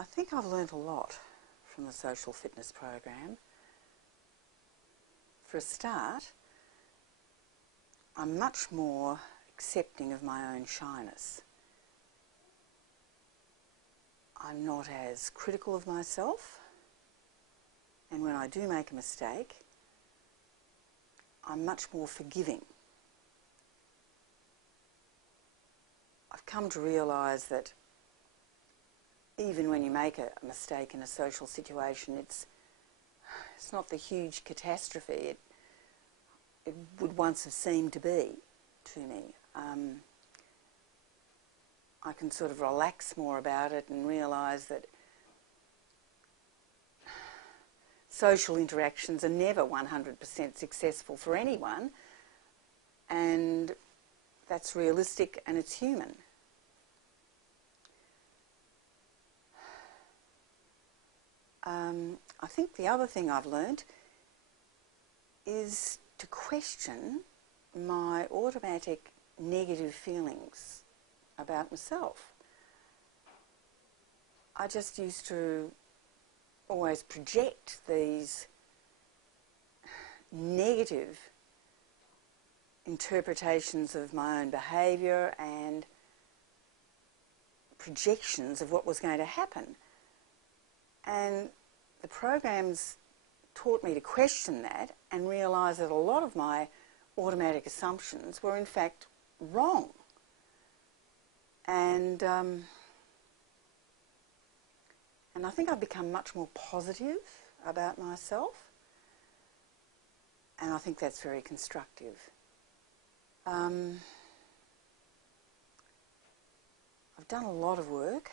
I think I've learnt a lot from the social fitness program. For a start, I'm much more accepting of my own shyness. I'm not as critical of myself, and when I do make a mistake, I'm much more forgiving. I've come to realise that even when you make a mistake in a social situation, it's not the huge catastrophe it would once have seemed to be to me. I can sort of relax more about it and realise that social interactions are never 100% successful for anyone, and that's realistic and it's human. I think the other thing I've learnt is to question my automatic negative feelings about myself. I just used to always project these negative interpretations of my own behaviour and projections of what was going to happen. And the programs taught me to question that and realise that a lot of my automatic assumptions were in fact wrong. And I think I've become much more positive about myself, and I think that's very constructive. I've done a lot of work,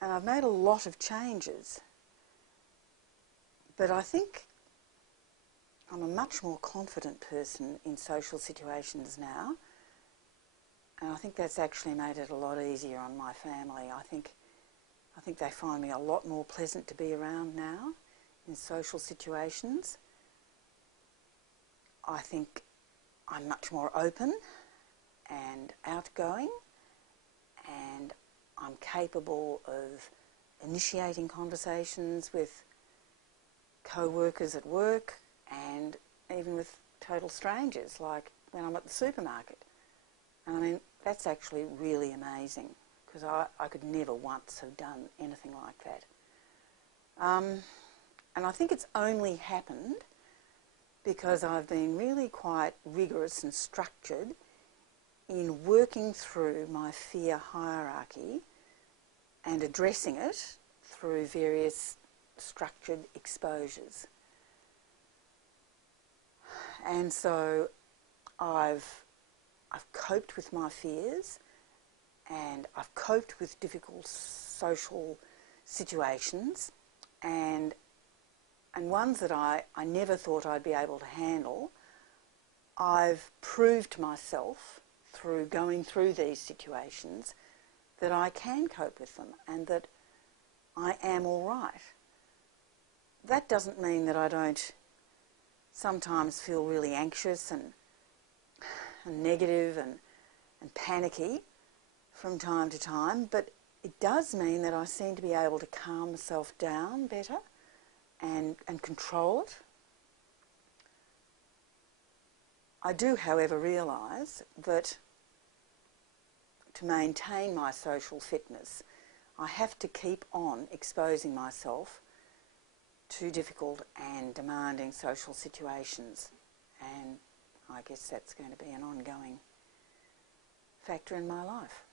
and I've made a lot of changes, but I think I'm a much more confident person in social situations now, and I think that's actually made it a lot easier on my family. I think they find me a lot more pleasant to be around now in social situations. I think I'm much more open and outgoing, and I'm capable of initiating conversations with co-workers at work and even with total strangers, like when I'm at the supermarket. And I mean, that's actually really amazing, because I could never once have done anything like that. And I think it's only happened because I've been really quite rigorous and structured in working through my fear hierarchy and addressing it through various structured exposures. And so I've coped with my fears, and I've coped with difficult social situations, and ones that I never thought I'd be able to handle. I've proved to myself through going through these situations that I can cope with them and that I am all right. That doesn't mean that I don't sometimes feel really anxious and negative and panicky from time to time, but it does mean that I seem to be able to calm myself down better and control it. I do, however, realise that to maintain my social fitness, I have to keep on exposing myself to difficult and demanding social situations, and I guess that's going to be an ongoing factor in my life.